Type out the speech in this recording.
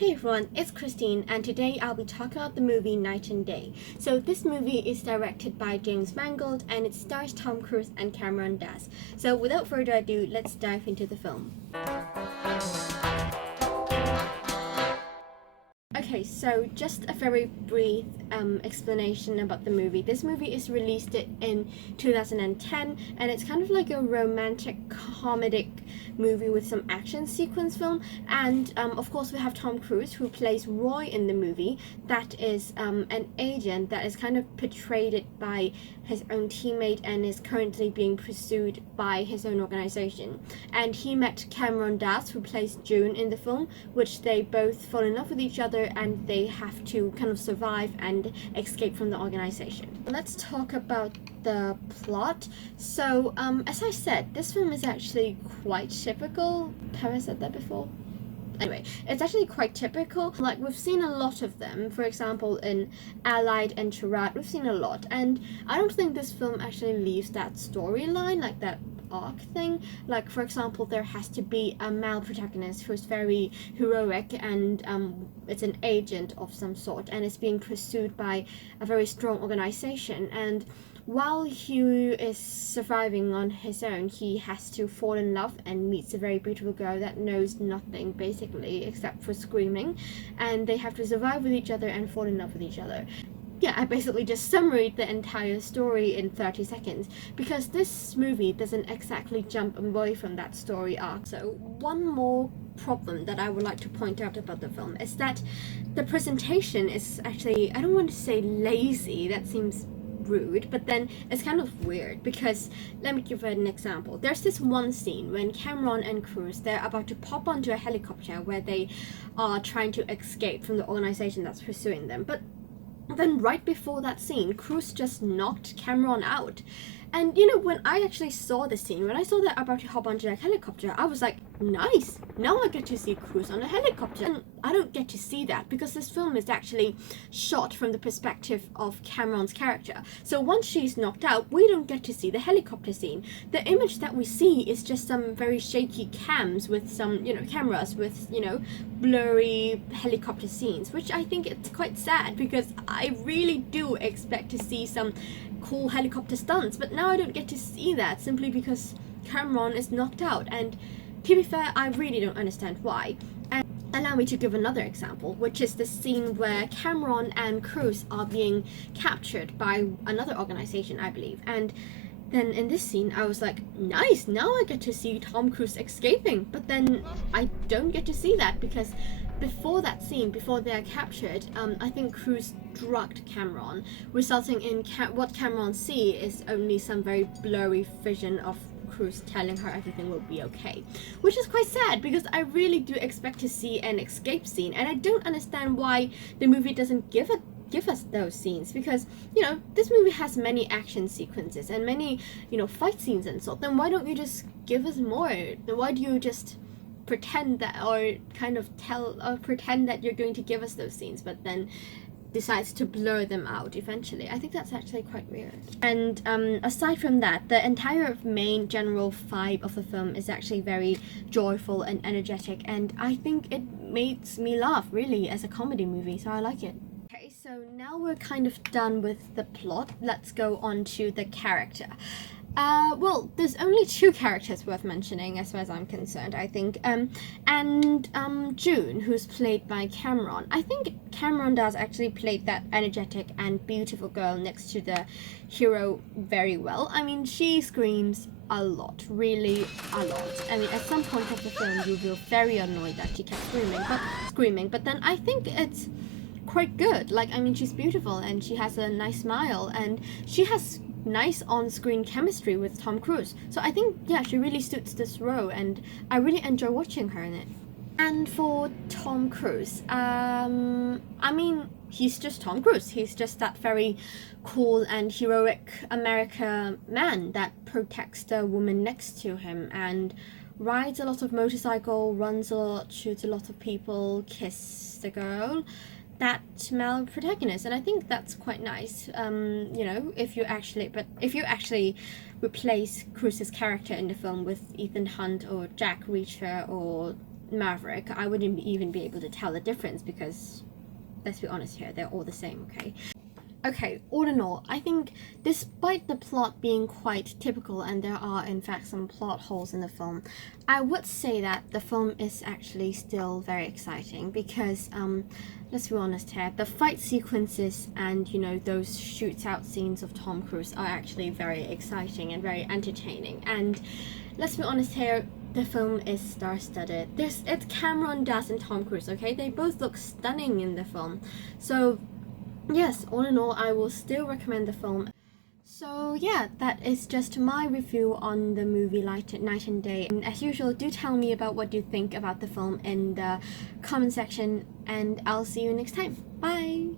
Hey everyone, it's Christine, and today I'll be talking about the movie Night and Day. So this movie is directed by James Mangold and it stars Tom Cruise and Cameron Diaz. So without further ado, let's dive into the film. Okay, so just a very brief explanation about the movie. This movie is released in 2010, and it's kind of like a romantic comedic movie with some action sequence film. And of course, we have Tom Cruise, who plays Roy in the movie. That is an agent that is kind of portrayed by his own teammate and is currently being pursued by his own organization. And he met Cameron Diaz, who plays June in the film, which they both fall in love with each other and they have to kind of survive and escape from the organization. Let's talk about the plot. So, as I said, this film is actually quite typical. Have I said that before? Anyway, it's actually quite typical. Like, we've seen a lot of them. For example, in Allied and Charade, we've seen a lot. And I don't think this film actually leaves that storyline, like that arc thing. Like, for example, there has to be a male protagonist who's very heroic and it's an agent of some sort and is being pursued by a very strong organization. And while he is surviving on his own, he has to fall in love and meets a very beautiful girl that knows nothing basically except for screaming, and they have to survive with each other and fall in love with each other. Yeah, I basically just summarized the entire story in 30 seconds because this movie doesn't exactly jump away from that story arc. So one more problem that I would like to point out about the film is that the presentation is actually, I don't want to say lazy, that seems rude, but then it's kind of weird because let me give an example. There's this one scene when Cameron and Cruise, they're about to pop onto a helicopter where they are trying to escape from the organization that's pursuing them, but then right before that scene, Cruise just knocked Cameron out. And you know, when I actually saw the scene, when I saw that about to hop onto a helicopter, I was like, nice, now I get to see Cruise on a helicopter. And I don't get to see that because this film is actually shot from the perspective of Cameron's character. So once she's knocked out, we don't get to see the helicopter scene. The image that we see is just some very shaky cams with some, cameras with, blurry helicopter scenes, which I think it's quite sad because I really do expect to see some cool helicopter stunts, but now I don't get to see that simply because Cameron is knocked out. And to be fair, I really don't understand why. And allow me to give another example, which is the scene where Cameron and Cruise are being captured by another organization, I believe. And then in this scene, I was like, nice, now I get to see Tom Cruise escaping. But then I don't get to see that because before that scene, before they're captured, I think Cruise drugged Cameron, resulting in what Cameron sees is only some very blurry vision of Cruise telling her everything will be okay, which is quite sad because I really do expect to see an escape scene, and I don't understand why the movie doesn't give us those scenes, because this movie has many action sequences and many fight scenes and so. Then why don't you just give us more? Why do you just pretend that, or kind of pretend that you're going to give us those scenes, but then decides to blur them out eventually? I think that's actually quite weird. And aside from that, the entire main general vibe of the film is actually very joyful and energetic, and I think it makes me laugh really as a comedy movie, so I like it. Okay, so now we're kind of done with the plot. Let's go on to the character. Well, there's only two characters worth mentioning as far as I'm concerned, I think. And June, who's played by Cameron. I think Cameron does actually play that energetic and beautiful girl next to the hero very well. I mean, she screams a lot, really a lot. I mean, at some point of the film, you will very annoyed that she kept screaming, but then I think it's quite good. Like, I mean, she's beautiful and she has a nice smile and she has nice on-screen chemistry with Tom Cruise. So I think, yeah, she really suits this role and I really enjoy watching her in it. And for Tom Cruise, I mean, he's just Tom Cruise. He's just that very cool and heroic American man that protects the woman next to him and rides a lot of motorcycle, runs a lot, shoots a lot of people, kisses the girl, that male protagonist. And I think that's quite nice, if you actually replace Cruise's character in the film with Ethan Hunt or Jack Reacher or Maverick, I wouldn't even be able to tell the difference because, let's be honest here, they're all the same, okay? Okay, all in all, I think despite the plot being quite typical and there are in fact some plot holes in the film, I would say that the film is actually still very exciting because, let's be honest here, the fight sequences and, you know, those shoots out scenes of Tom Cruise are actually very exciting and very entertaining. And let's be honest here, the film is star-studded. It's Cameron Diaz and Tom Cruise, okay? They both look stunning in the film. So yes, all in all, I will still recommend the film. So yeah, that is just my review on the movie Night and Day. And as usual, do tell me about what you think about the film in the comment section, and I'll see you next time. Bye!